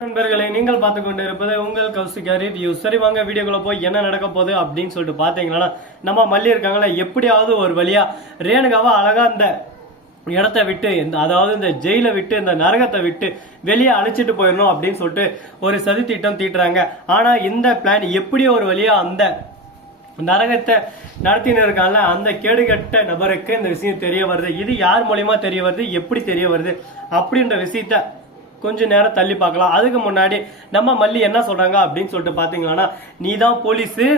நண்பர்களை நீங்கள் பார்த்து கொண்டு இருப்பது உங்கள் கௌசிகா ரிவ்யூ சரி வாங்க வீடியோக்குள்ள போய் என்ன நடக்க போகுது அப்படின்னு சொல்லிட்டு பாத்தீங்கன்னா நம்ம மல்லி இருக்காங்களா எப்படியாவது ஒரு வழியா ரேணுகாவை அழகா இந்த இடத்த விட்டு இந்த அதாவது இந்த ஜெயிலை விட்டு இந்த நரகத்தை விட்டு வெளியே அழைச்சிட்டு போயிடணும் அப்படின்னு சொல்லிட்டு ஒரு சதி திட்டம் தீட்டுறாங்க. ஆனா இந்த பிளான் எப்படியோ ஒரு வழியா அந்த நரகத்தை நடத்தின்னு இருக்கான்ல அந்த கேடுகட்ட நபருக்கு இந்த விஷயம் தெரிய வருது. இது யார் மூலியமா தெரிய வருது? எப்படி தெரிய வருது? அப்படின்ற விஷயத்த கொஞ்ச நேரம் தள்ளி பார்க்கலாம். அதுக்கு முன்னாடி நம்ம மல்லி என்ன சொல்றாங்க அப்படின்னு சொல்லிட்டு பாத்தீங்கன்னா நீ தான் போலீஸு.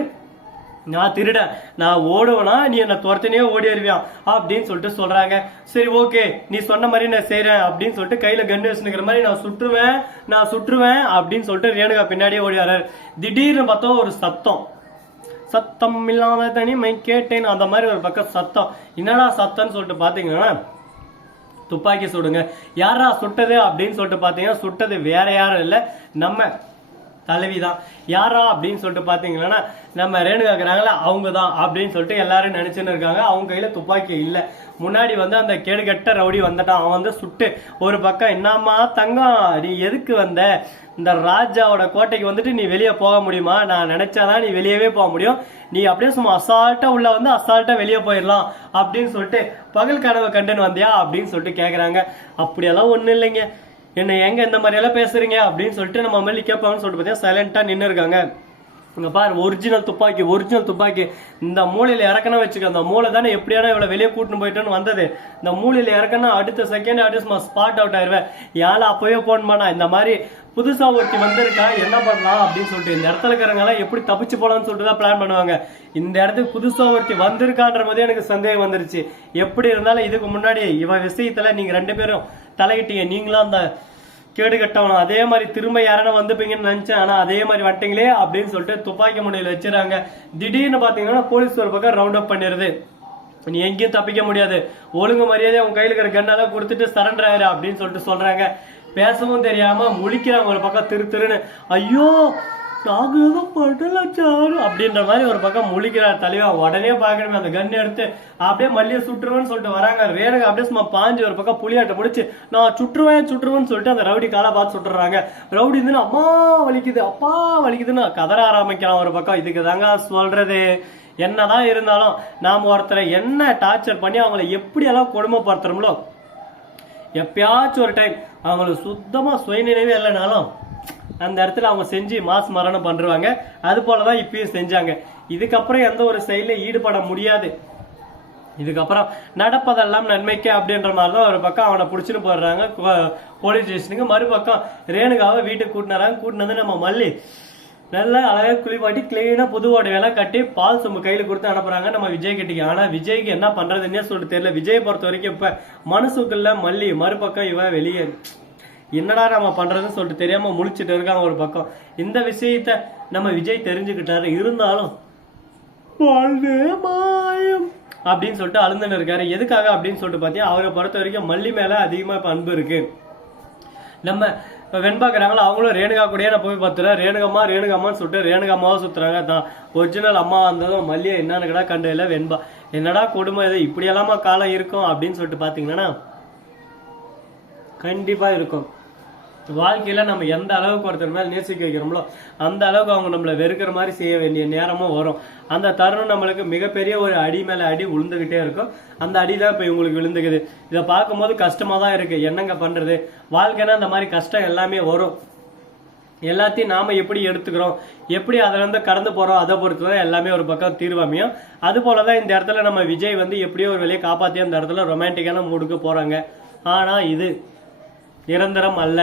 நான் திருடன். நான் ஓடுவேனா? நீ என்ன துரத்தினே ஓடி வருவியான் அப்படின்னு சொல்லிட்டு சொல்றாங்க. சரி ஓகே. நீ சொன்ன மாதிரி நான் செய்றேன் அப்படின்னு சொல்லிட்டு கையில கண்டு வச்சுக்கிற மாதிரி நான் சுற்றுவேன் நான் சுற்றுவேன் அப்படின்னு சொல்லிட்டு ரேணுகா பின்னாடியே ஓடி வர்றாரு. திடீர்னு பார்த்தா ஒரு சத்தம். சத்தம் இல்லாத தனிமை கேட்டேன். அந்த மாதிரி ஒரு பக்கம் சத்தம். என்னடா சத்தம்னு சொல்லிட்டு பாத்தீங்கன்னா துப்பாக்கி சுடுங்க. யாரா சுட்டது அப்படின்னு சொல்லிட்டு பாத்தீங்கன்னா சுட்டது வேற யாரும் இல்ல. நம்ம தலைவிதான். யாரா அப்படின்னு சொல்லிட்டு பாத்தீங்கன்னா நம்ம ரேணுகா இருக்கிறாங்களே அவங்க தான் அப்படின்னு சொல்லிட்டு எல்லாரும் நினைச்சுன்னு இருக்காங்க. அவங்க கையில துப்பாக்கி இல்ல. முன்னாடி வந்து அந்த கேடுகட்ட ரவுடி வந்துட்டான். அவன் வந்து சுட்டு ஒரு பக்கம் என்னம்மா தங்கம்? நீ எதுக்கு வந்த? இந்த ராஜாவோட கோட்டைக்கு வந்துட்டு நீ வெளியே போக முடியுமா? நான் நினைச்சாதான் நீ வெளியவே போக முடியும். நீ அப்படியே சும்மா அசால்ட்டா உள்ள வந்து அசால்ட்டா வெளியே போயிடலாம். அப்படின்னு சொல்லிட்டு பகல் கனவு கண்டுன்னு வந்தியா? அப்படின்னு சொல்லிட்டு கேக்குறாங்க. அப்படியெல்லாம் ஒன்றும் இல்லைங்க. என்ன எங்க இந்த மாதிரி எல்லாம் பேசுறீங்க அப்படின்னு சொல்லிட்டு நம்ம மல்லி கேட்பாங்கன்னு சொல்லிட்டு பார்த்தீங்கன்னா சைலண்டா நின்று இருக்காங்க. இங்க பாரு ஒரிஜினல் துப்பாக்கி ஒரிஜினல் துப்பாக்கி. இந்த மூலையில இறக்கணும் வச்சுக்க அந்த மூளை தானே எப்படியான இவ்வளவு வெளியே கூட்டின்னு போயிட்டோன்னு வந்தது. இந்த மூலையில இறக்கணும் அடுத்த செகண்ட் அடுத்த ஸ்பாட் அவுட் ஆயிருவேன். யாழ அப்பவே போன் பண்ணா இந்த மாதிரி புதுசா ஒருத்தி வந்திருக்கா என்ன பண்ணலாம் அப்படின்னு சொல்லிட்டு இந்த இடத்துல இருக்கிறவங்க எல்லாம் எப்படி தப்பிச்சு போலாம்னு சொல்லிட்டு தான் பிளான் பண்ணுவாங்க. இந்த இடத்துக்கு புதுசா ஒருத்தி வந்திருக்கான்ற போதே எனக்கு சந்தேகம் வந்துருச்சு. எப்படி இருந்தாலும் இதுக்கு முன்னாடி இவ விஷயத்துல நீங்க ரெண்டு பேரும் தலையிட்டீங்க. நீங்களும் அந்த கேடு கட்டவனும் அதே மாதிரி திரும்ப யாரான வந்துப்பீங்கன்னு நினைச்சேன். ஆனா அதே மாதிரி வந்துட்டீங்களே அப்படின்னு சொல்லிட்டு துப்பாக்கி முனையில் வச்சிடறாங்க திடீர்னு பாத்தீங்கன்னா போலீஸ் ஒரு பக்கம் ரவுண்ட் அப் பண்ணிருது நீ எங்கேயும் தப்பிக்க முடியாது. ஒழுங்கு மரியாதை உன் கையில இருக்கிற கண்ணெல்லாம் கொடுத்துட்டு சரண்டர் ஆயிரு அப்படின்னு சொல்லிட்டு சொல்றாங்க. பேசவும் தெரியாம முழிக்கிறாங்க ஒரு பக்கம் திரு திருன்னு. ஐயோ! நாங்க ஏதோ அப்படின்ற மாதிரி ஒரு பக்கம் முழிக்கிறார் தலைவா. உடனே பாக்கணுமே அந்த கன் எடுத்து அப்படியே மல்லியை சுட்டுருவேன்னு சொல்லிட்டு வராங்க. ரேணுக்கு அப்படியே சும்மா பாஞ்சு ஒரு பக்கம் புளியாட்ட முடிச்சு நான் சுற்றுவேன் சுற்றுவேன்னு சொல்லிட்டு அந்த ரவுடி காலை பார்த்து சுட்டுறாங்க. ரவுடி இருந்துன்னு அம்மா வலிக்குது அப்பா வலிக்குதுன்னு கதற ஆரம்பிக்கிறான் ஒரு பக்கம். இதுக்கு தாங்க சொல்றது. என்னதான் இருந்தாலும் நாம் ஒருத்தரை என்ன டார்ச்சர் பண்ணி அவங்கள எப்படியெல்லாம் கொடுமைப்படுத்துறோமோ எப்பயாச்சும் ஒரு டைம் அவங்களுக்கு சுத்தமா சுயநினைவே இல்லைனாலும் அந்த இடத்துல அவங்க செஞ்சு மாஸ் மரணம் பண்றாங்க. அது போலதான் இப்பயும் செஞ்சாங்க. இதுக்கப்புறம் எந்த ஒரு செயலில் ஈடுபட முடியாது. இதுக்கப்புறம் நடப்பதெல்லாம் நன்மைக்கு அப்படின்ற மாதிரி தான் ஒரு பக்கம் அவனை பிடிச்சின்னு போடுறாங்க போலீஸ் ஸ்டேஷனுக்கு மறுபக்கம் ரேணுகாவை வீட்டுக்கு கூட்டினாராங்க கூட்டினது நம்ம மல்லி நல்லா அழகாக குளிப்பாட்டி கிளீனா புது உடையெல்லாம் கட்டி பால் சொம்பு கையில கொடுத்து அனுப்புறாங்க நம்ம விஜய் கிட்டக்கு ஆனா விஜய்க்கு என்ன பண்றதுன்னே சொல்லிட்டு தெரியல. விஜய் பொறுத்த வரைக்கும் இப்ப மனசுக்குள்ள மல்லி மறுபக்கம் இவன் வெளியே என்னடா நம்ம பண்றதுன்னு சொல்லிட்டு தெரியாம முழிச்சிட்டு இருக்காங்க ஒரு பக்கம். இந்த விஷயத்த நம்ம விஜய் தெரிஞ்சுக்கிட்டாரு. இருந்தாலும் மாயம் அப்படின்னு சொல்லிட்டு அழுந்தன் இருக்காரு. எதுக்காக அப்படின்னு சொல்லிட்டு பார்த்தீங்கன்னா அவரை பொறுத்த வரைக்கும் மல்லி மேலே அதிகமாக இப்போ அன்பு இருக்கு. நம்ம இப்போ வெண்பாக்குறாங்களோ அவங்களும் ரேணுகா கூடயே நான் போய் பார்த்துறேன். ரேணுகம்மா ரேணுகம்மான்னு சொல்லிட்டு ரேணுகம்மாவை சுற்றுறாங்க தான் ஒரிஜினல் அம்மா வந்ததும் மல்லியை என்னன்னு கடா கண்டு இல்லை வெண்பா. என்னடா கொடுமை இது? இப்படியெல்லாமா காலம் இருக்கும் அப்படின்னு சொல்லிட்டு பார்த்தீங்கன்னா கண்டிப்பாக இருக்கும். வாழ்க்கையில் நம்ம எந்த அளவுக்கு ஒருத்தர் மேலே நேசிக்க வைக்கிறோமோ அந்த அளவுக்கு அவங்க நம்மளை வெறுக்கிற மாதிரி செய்ய வேண்டிய நேரமும் வரும். அந்த தருணம் நம்மளுக்கு மிகப்பெரிய ஒரு அடி மேலே அடி விழுந்துக்கிட்டே இருக்கும். அந்த அடி தான் இப்போ இவங்களுக்கு விழுந்துக்குது. இதை பார்க்கும்போது கஷ்டமாக தான் இருக்குது என்னங்க பண்ணுறது வாழ்க்கைனா அந்த மாதிரி கஷ்டம் எல்லாமே வரும். எல்லாத்தையும் நாம எப்படி எடுத்துக்கிறோம்? எப்படி அதிலிருந்து கடந்து போறோம்? அதை பொறுத்து தான் எல்லாமே ஒரு பக்கம் தீர்வாமையும் அது போலதான் இந்த இடத்துல நம்ம விஜய் வந்து எப்படியோ ஒரு வெளியே காப்பாற்றி அந்த இடத்துல ரொமான்டிக்கான மூடுக்கு போறாங்க. ஆனா இது நிரந்தரம் அல்ல.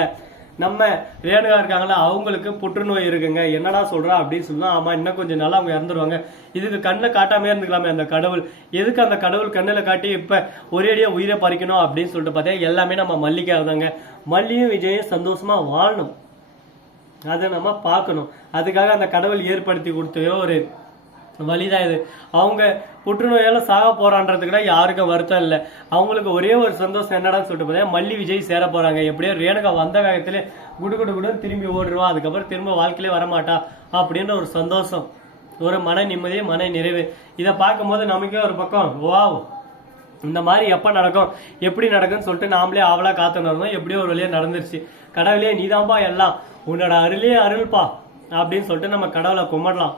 நம்ம ரேணுகா இருக்காங்களா அவங்களுக்கு புற்றுநோய் இருக்குங்க. என்னடா சொல்றா அப்படின்னு சொன்னா ஆமா இன்னும் கொஞ்சம் நாள் அவங்க இறந்துருவாங்க. இதுக்கு கண்ணை காட்டாமே இருந்துக்கலாமே அந்த கடவுள். எதுக்கு அந்த கடவுள் கண்ணில் காட்டி இப்ப ஒரேடியா உயிரை பறிக்கணும் அப்படின்னு சொல்லிட்டு பார்த்தா எல்லாமே நம்ம மல்லிக்காக தாங்க மல்லியும் விஜயும் சந்தோஷமா வாழணும். அதை நம்ம பார்க்கணும். அதுக்காக அந்த கடவுள் ஏற்படுத்தி கொடுத்த ஒரு வழிதான் இது அவங்க புற்றுநோயால் சாக போறான்றதுக்கு கூட யாருக்கும் வருத்தம் இல்லை. அவங்களுக்கு ஒரே ஒரு சந்தோஷம் என்னடான்னு சொல்லிட்டு பார்த்தா மல்லி விஜய் சேர போகிறாங்க எப்படியோ ரேணுகா வந்த வேகத்திலே குடு குடு குடுன்னு திரும்பி ஓடுருவா அதுக்கப்புறம் திரும்ப வாழ்க்கையிலே வரமாட்டா. அப்படின்ற ஒரு சந்தோஷம். ஒரு மன நிம்மதி மன நிறைவு. இதை பார்க்கும்போது நமக்கே ஒரு பக்கம் வாவ்! இந்த மாதிரி எப்போ நடக்கும்? எப்படி நடக்கும்னு சொல்லிட்டு நாமளே ஆவலா காத்துன்னு இருந்தோம். எப்படியோ ஒரு வழியாக நடந்துருச்சு. கடவுளே நீதான்பா எல்லாம். உன்னோட அருளே அருள்பா. அப்படின்னு சொல்லிட்டு நம்ம கடவுளை கும்பிடலாம்.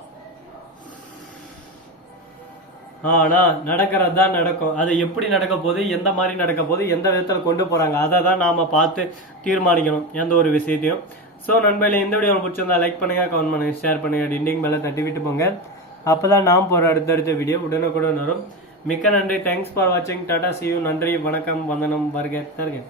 ஆனா நடக்கிறது தான் நடக்கும். அது எப்படி நடக்க போகுது எந்த மாதிரி நடக்க போகுது எந்த விதத்தில் கொண்டு போறாங்க அதை தான் நாம பார்த்து தீர்மானிக்கணும். எந்த ஒரு விஷயத்தையும். ஸோ நண்பர்களே இந்த வீடியோ உங்களுக்கு பிடிச்சிருந்தா லைக் பண்ணுங்க கமெண்ட் பண்ணுங்க ஷேர் பண்ணுங்க டிண்டிங் மேலே தட்டி விட்டு போங்க. அப்பதான் நாம் போற அடுத்தடுத்த வீடியோ உடனுக்குடன் வரும். மிக்க நன்றி. தேங்க்ஸ் ஃபார் வாட்சிங் டாடா சியூ நன்றி வணக்கம் வந்தனம் வருக தருகிறேன்